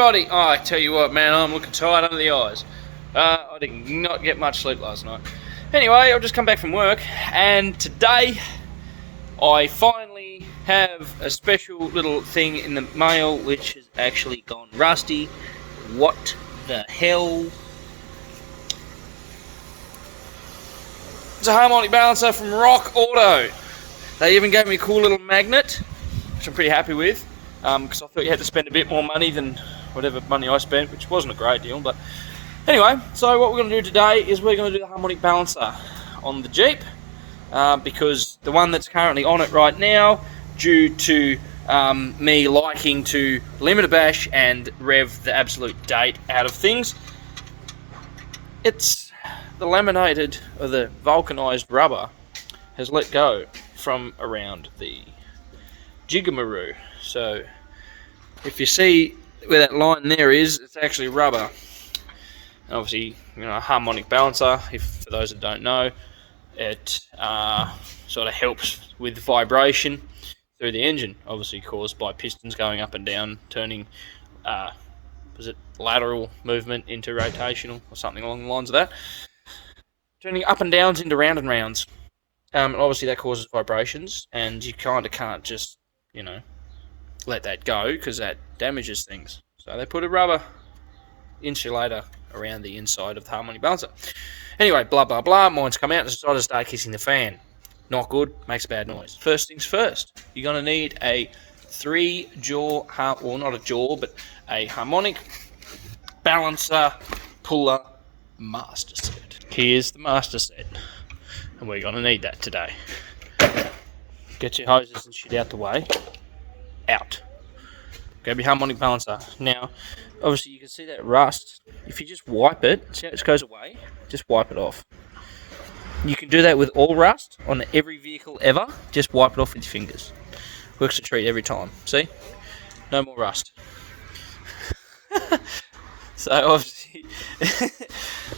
everybody. Oh, I tell you what, man, I'm looking tired under the eyes. I did not get much sleep last night. Anyway, I've just come back from work, and today I finally have a special little thing in the mail which has actually gone rusty. What the hell? It's a harmonic balancer from Rock Auto. They even gave me a cool little magnet, which I'm pretty happy with, because I thought you had to spend a bit more money than whatever money I spent, which wasn't a great deal. But anyway, so what we're going to do today is we're going to do the harmonic balancer on the Jeep, because the one that's currently on it right now, due to me liking to limit a bash and rev the absolute date out of things, it's the laminated or the vulcanized rubber has let go from around the jigamaroo. So if you see where that line there is, it's actually rubber. And obviously, you know, a harmonic balancer, if for those that don't know, it sort of helps with vibration through the engine, obviously caused by pistons going up and down, turning was it lateral movement into rotational or something along the lines of that, turning up and downs into round and rounds. And obviously that causes vibrations, and you kind of can't just, you know, let that go, because that damages things. So they put a rubber insulator around the inside of the harmonic balancer. Anyway, blah blah blah, mine's come out and decided to start kissing the fan. Not good, makes a bad noise. First things first, you're going to need a 3-jaw, well not a jaw, but a harmonic balancer puller master set. Here's the master set, and we're going to need that today. Get your hoses and shit out the way. Out. Grab your harmonic balancer. Now, obviously you can see that rust. If you just wipe it, see how it just goes away? Just wipe it off. You can do that with all rust on every vehicle ever. Just wipe it off with your fingers. Works a treat every time. See? No more rust. So obviously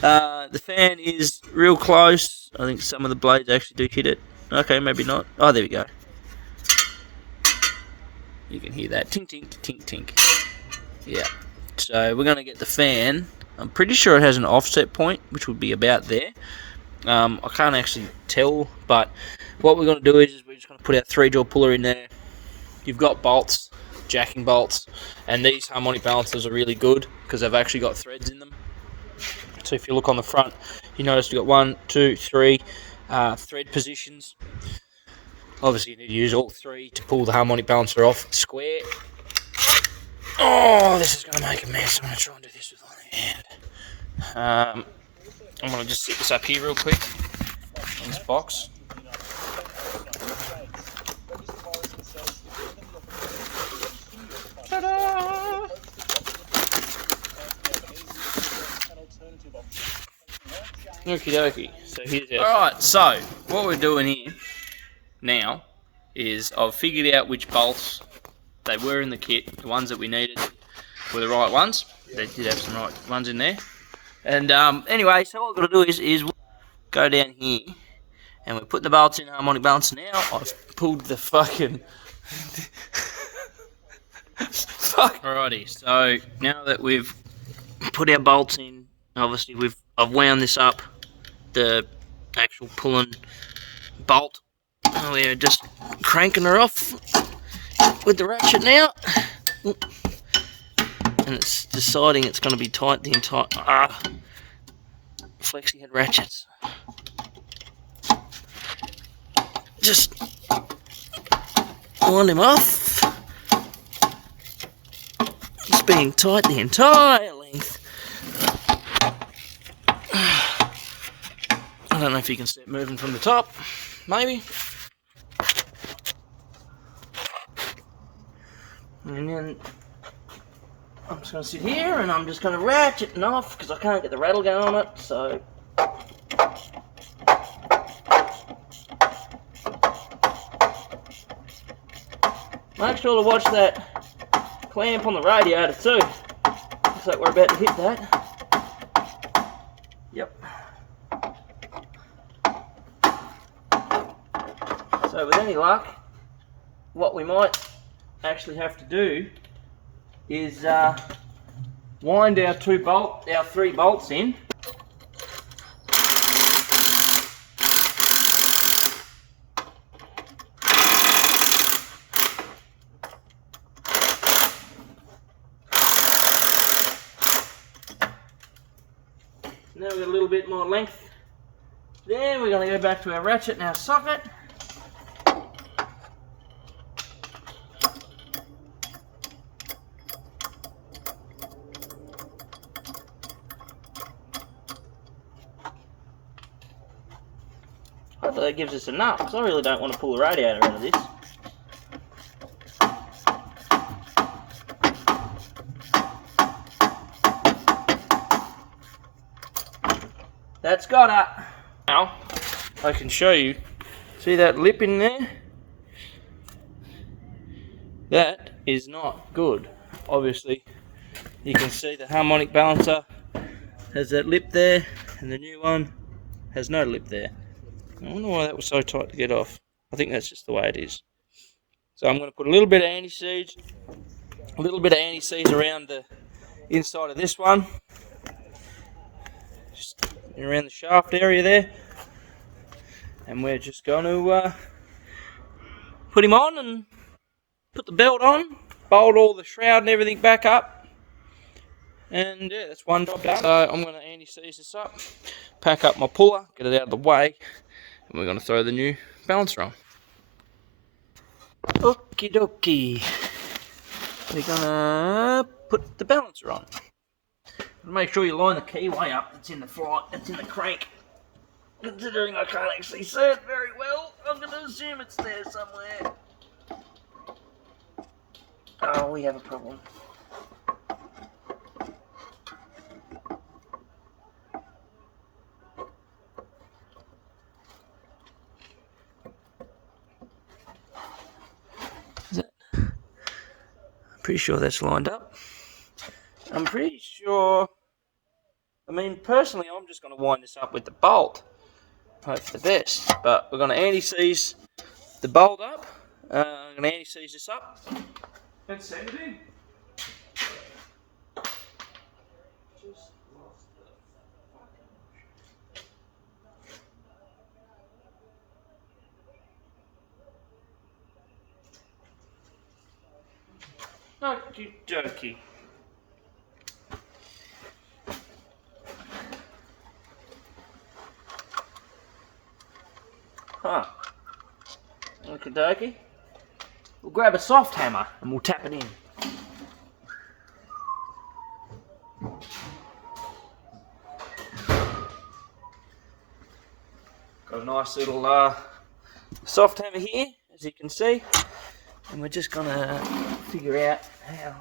the fan is real close. I think some of the blades actually do hit it. Okay, maybe not. Oh, there we go. You can hear that. Tink, tink, tink, tink. Yeah. So we're going to get the fan. I'm pretty sure it has an offset point, which would be about there. I can't actually tell, but what we're going to do is we're just going to put our 3-jaw puller in there. You've got bolts, jacking bolts, and these harmonic balancers are really good because they've actually got threads in them. So if you look on the front, you notice you've got 1, 2, 3 thread positions. Obviously you need to use all 3 to pull the harmonic balancer off square. Oh, this is going to make a mess. I'm going to try and do this with one hand. I'm going to just set this up here real quick in this box. Ta-da! Okie dokie. So here's our... Alright, so what we're doing here now is I've figured out which bolts they were in the kit. The ones that we needed were the right ones. They did have some right ones in there. And anyway, so what we've got to do is go down here, and we're putting the bolts in harmonic balancer now. I've pulled the fucking... Fuck. Alrighty, so now that we've put our bolts in, obviously I've wound this up, the actual pulling bolt. We're just cranking her off with the ratchet now. And it's deciding it's going to be tight the entire... flexi head ratchets. Just wind him off. He's being tight the entire length. I don't know if you can start moving from the top. Maybe. And then I'm just going to sit here and I'm just going to ratchet it off because I can't get the rattle gun on it, so... Make sure to watch that clamp on the radiator too. Looks like we're about to hit that. Yep. So with any luck, what we might actually have to do is wind our 3 bolts in. Now we've got a little bit more length. Then we're going to go back to our ratchet and our socket. Hopefully that gives us enough, because I really don't want to pull the radiator out of this. That's got it. Now, I can show you. See that lip in there? That is not good. Obviously, you can see the harmonic balancer has that lip there, and the new one has no lip there. I wonder why that was so tight to get off. I think that's just the way it is. So I'm going to put a little bit of anti-seize, around the inside of this one, just around the shaft area there, and we're just going to put him on and put the belt on, bolt all the shroud and everything back up, and yeah, that's one job done. So I'm going to anti-seize this up, pack up my puller, get it out of the way, and we're going to throw the new balancer on. Okie dokie. We're gonna put the balancer on. Make sure you line the keyway up that's in the flight, that's in the crank. Considering I can't actually see it very well, I'm gonna assume it's there somewhere. Oh, we have a problem. Is it? I'm pretty sure that's lined up. I'm pretty sure. I mean, personally, I'm just going to wind this up with the bolt. Hope for the best. But we're going to anti-seize the bolt up. I'm going to anti-seize this up. And send it in. Okie dokie. Huh. Okie dokie. We'll grab a soft hammer and we'll tap it in. Got a nice little soft hammer here, as you can see, and we're just gonna figure out how.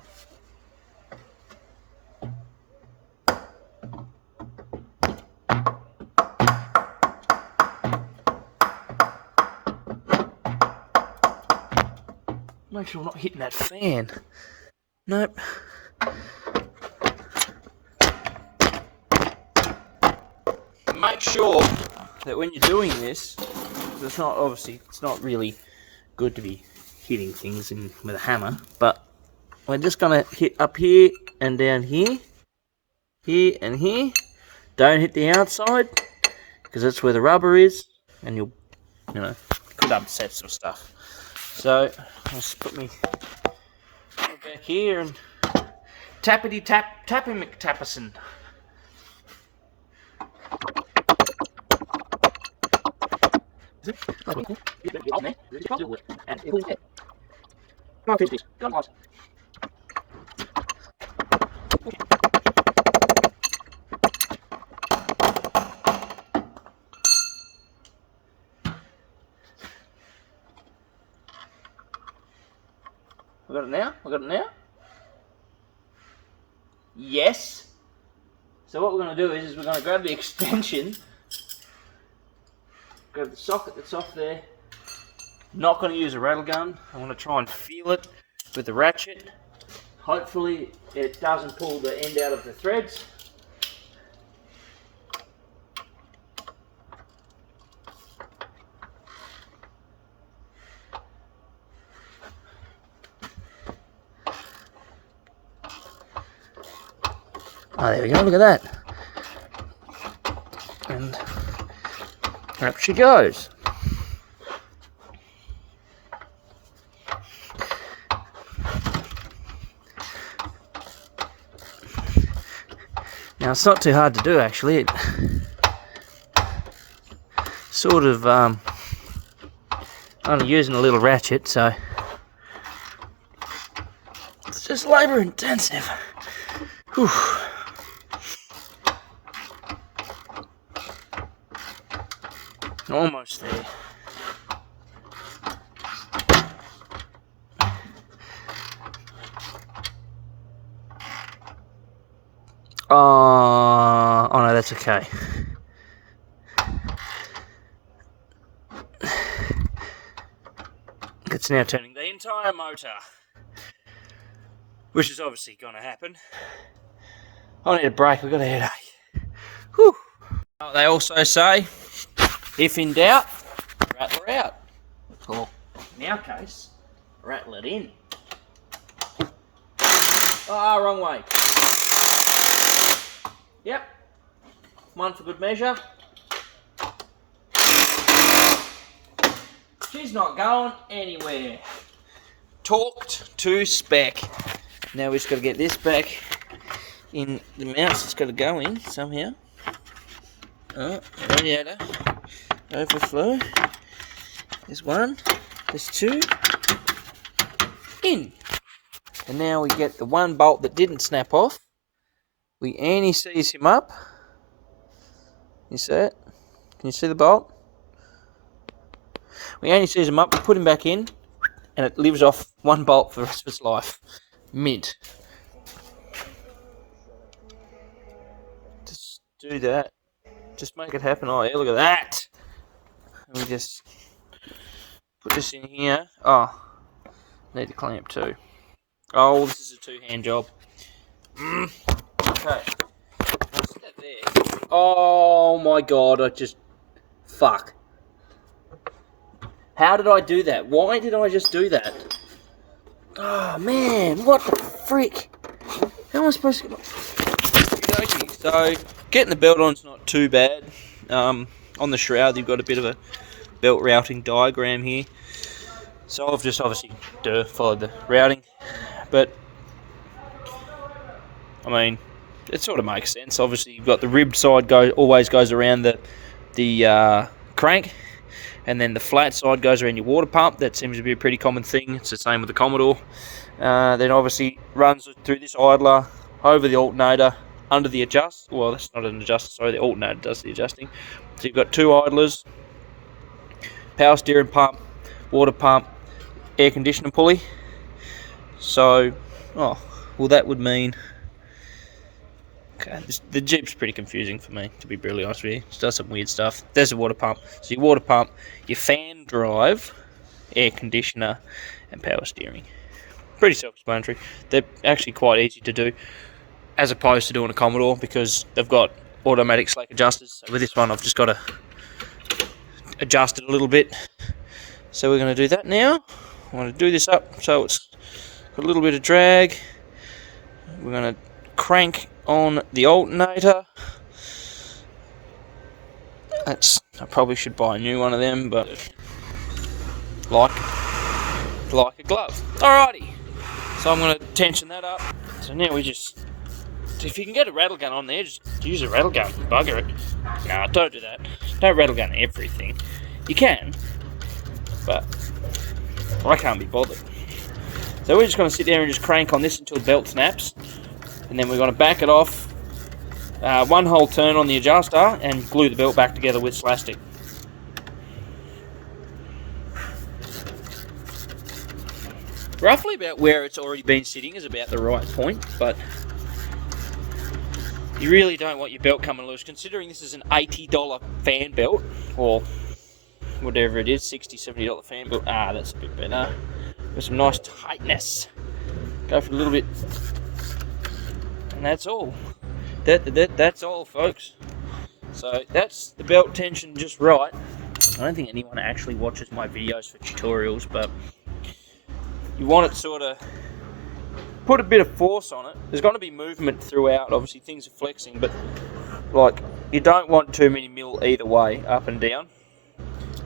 Make sure I'm not hitting that fan. Nope. Make sure that when you're doing this, it's not really good to be hitting things with a hammer, but we're just gonna hit up here and down here, here and here. Don't hit the outside, because that's where the rubber is, and you could upset some stuff. So I'll just put me back here and tappity tap, tappy McTapperson. We got it now? We got it now? Yes. So what we're going to do is we're going to grab the extension, grab the socket that's off there. Not going to use a rattle gun. I want to try and feel it with the ratchet. Hopefully it doesn't pull the end out of the threads. Oh, there we go, look at that. And up she goes. Now it's not too hard to do actually. It sort of only using a little ratchet, so it's just labour intensive. Whew. Almost there. Oh no, that's okay. It's now turning the entire motor, which is obviously going to happen. I need a break, I've got a headache. Whew. They also say, if in doubt, rattle her out. Or, in our case, rattle it in. Ah, wrong way. Yep. One for good measure. She's not going anywhere. Torqued to spec. Now we've just got to get this back in the mouse. It's got to go in somehow. Oh, radiator. Overflow. There's one. There's two. In. And now we get the one bolt that didn't snap off. We anti-seize him up. You see it? Can you see the bolt? We anti-seize him up, we put him back in, and it lives off one bolt for the rest of its life. Mint. Just do that. Just make it happen. Oh, yeah, look at that. And we just put this in here. Oh, need a clamp too. Oh, this is a two-hand job. Okay. What's that there? Oh my god, fuck. How did I do that? Why did I just do that? Oh man, what the frick? How am I supposed to get my... Okay, so, getting the belt on is not too bad. On the shroud, you've got a bit of a belt routing diagram here. So I've just obviously followed the routing. But, I mean, it sort of makes sense. Obviously, you've got the rib side always goes around the crank. And then the flat side goes around your water pump. That seems to be a pretty common thing. It's the same with the Commodore. Then obviously runs through this idler, over the alternator, under the adjust. Well, that's not an adjuster, sorry, the alternator does the adjusting. So you've got two idlers, power steering pump, water pump, air conditioner pulley. So, well, that would mean... Okay, the Jeep's pretty confusing for me, to be brutally honest with you. It does some weird stuff. There's a water pump. So your water pump, your fan drive, air conditioner, and power steering. Pretty self-explanatory. They're actually quite easy to do, as opposed to doing a Commodore, because they've got automatic slack adjusters. So with this one, I've just got to adjust it a little bit. So we're going to do that now. I want to do this up so it's got a little bit of drag. We're going to crank on the alternator. I probably should buy a new one of them, but like a glove. Alrighty, so I'm going to tension that up. So now if you can get a rattle gun on there, just use a rattle gun, bugger it. Nah, don't do that. Don't rattle gun everything. You can, but I can't be bothered. So we're just going to sit there and just crank on this until the belt snaps. And then we're going to back it off, one whole turn on the adjuster, and glue the belt back together with Slastic. Roughly about where it's already been sitting is about the right point, but you really don't want your belt coming loose, considering this is an $80 fan belt, or whatever it is, $60, $70 fan belt. Ah, that's a bit better. With some nice tightness. Go for a little bit. And that's all. That's all, folks. So that's the belt tension just right. I don't think anyone actually watches my videos for tutorials, but you want it sort of put a bit of force on it, there's going to be movement throughout. Obviously, things are flexing, but like you don't want too many mil either way, up and down.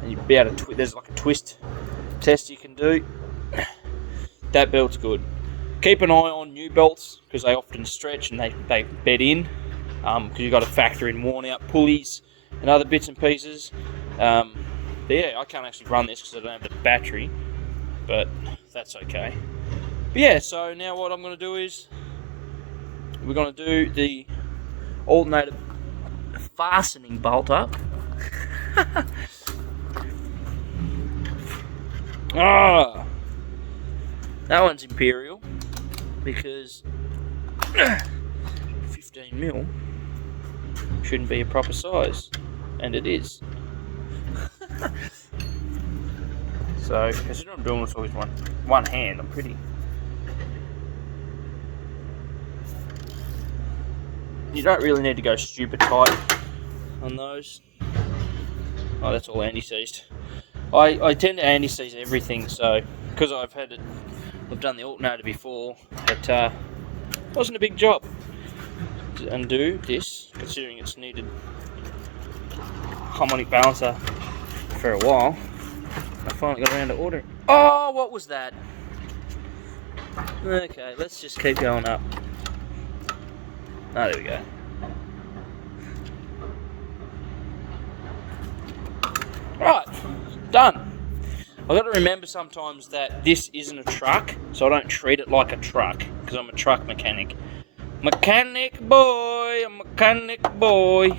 And you'd be able to there's like a twist test you can do. That belt's good. Keep an eye on new belts because they often stretch and they bed in. Because you've got to factor in worn out pulleys and other bits and pieces. But yeah, I can't actually run this because I don't have the battery, but that's okay. But yeah, so now what I'm going to do is we're going to do the alternator fastening bolt up. Ah, that one's Imperial because 15 mil shouldn't be a proper size, and it is. So, considering I'm doing this all with one hand, I'm pretty. You don't really need to go stupid tight on those. Oh, that's all anti-seized. I tend to anti-seize everything, so because I've done the alternator before, it wasn't a big job to undo this, considering it's needed harmonic balancer for a while. I finally got around to ordering. Oh, what was that? Okay, let's just keep going up. Oh, there we go. Right, done. I've got to remember sometimes that this isn't a truck, so I don't treat it like a truck, because I'm a truck mechanic. Mechanic boy, a mechanic boy.